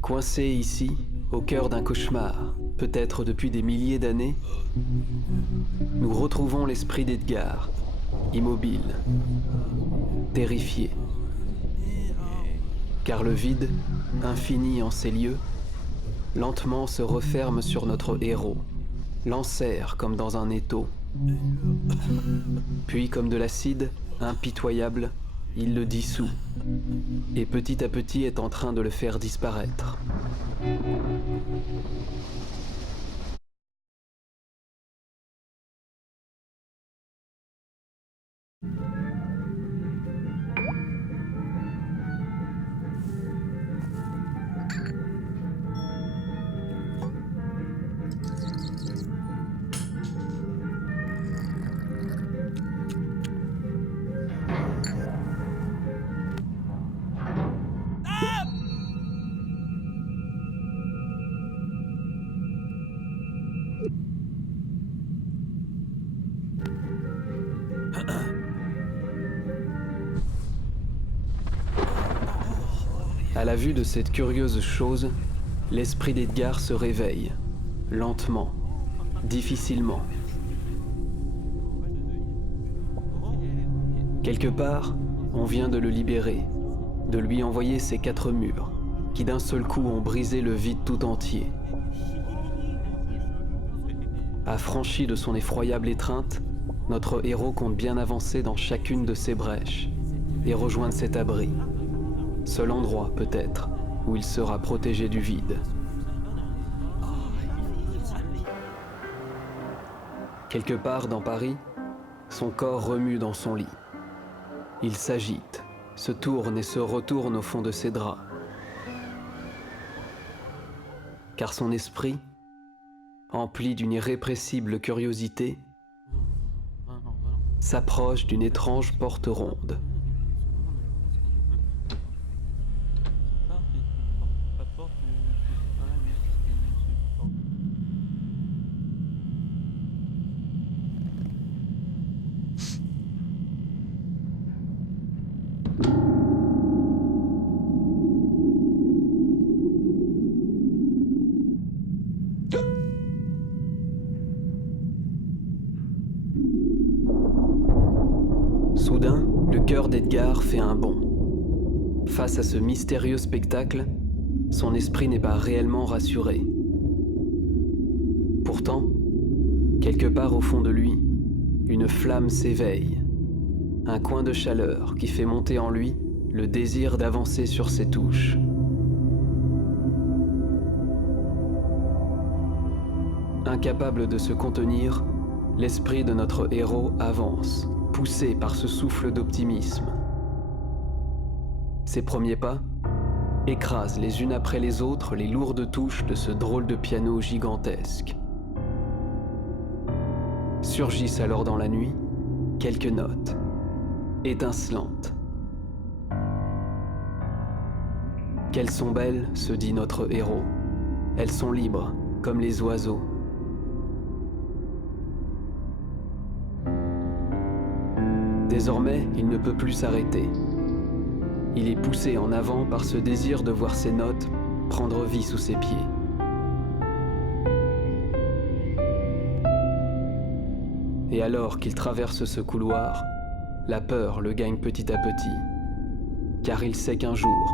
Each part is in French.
Coincé ici, au cœur d'un cauchemar, peut-être depuis des milliers d'années, nous retrouvons l'esprit d'Edgar, immobile, terrifié. Car le vide, infini en ces lieux, lentement se referme sur notre héros, l'enserre comme dans un étau. Puis, comme de l'acide, impitoyable, il le dissout, et petit à petit est en train de le faire disparaître. À la vue de cette curieuse chose, l'esprit d'Edgar se réveille, lentement, difficilement. Quelque part, on vient de le libérer, de lui envoyer ces 4 murs, qui d'un seul coup ont brisé le vide tout entier. Affranchi de son effroyable étreinte, notre héros compte bien avancer dans chacune de ces brèches et rejoindre cet abri. Seul endroit, peut-être, où il sera protégé du vide. Quelque part dans Paris, son corps remue dans son lit. Il s'agite, se tourne et se retourne au fond de ses draps. Car son esprit, empli d'une irrépressible curiosité, s'approche d'une étrange porte ronde. Soudain, le cœur d'Edgar fait un bond. Face à ce mystérieux spectacle, son esprit n'est pas réellement rassuré. Pourtant, quelque part au fond de lui, une flamme s'éveille. Un coin de chaleur qui fait monter en lui le désir d'avancer sur ses touches. Incapable de se contenir, l'esprit de notre héros avance, poussé par ce souffle d'optimisme. Ses premiers pas écrasent les unes après les autres les lourdes touches de ce drôle de piano gigantesque. Surgissent alors dans la nuit quelques notes, étincelantes. Qu'elles sont belles, se dit notre héros. Elles sont libres, comme les oiseaux. Désormais, il ne peut plus s'arrêter. Il est poussé en avant par ce désir de voir ses notes prendre vie sous ses pieds. Et alors qu'il traverse ce couloir, la peur le gagne petit à petit. Car il sait qu'un jour,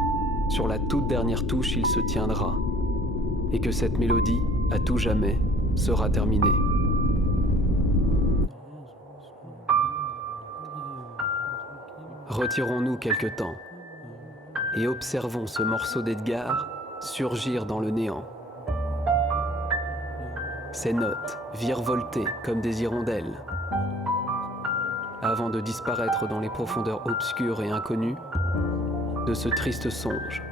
sur la toute dernière touche, il se tiendra. Et que cette mélodie, à tout jamais, sera terminée. Retirons-nous quelque temps et observons ce morceau d'Edgar surgir dans le néant. Ces notes virevoltées comme des hirondelles, avant de disparaître dans les profondeurs obscures et inconnues de ce triste songe.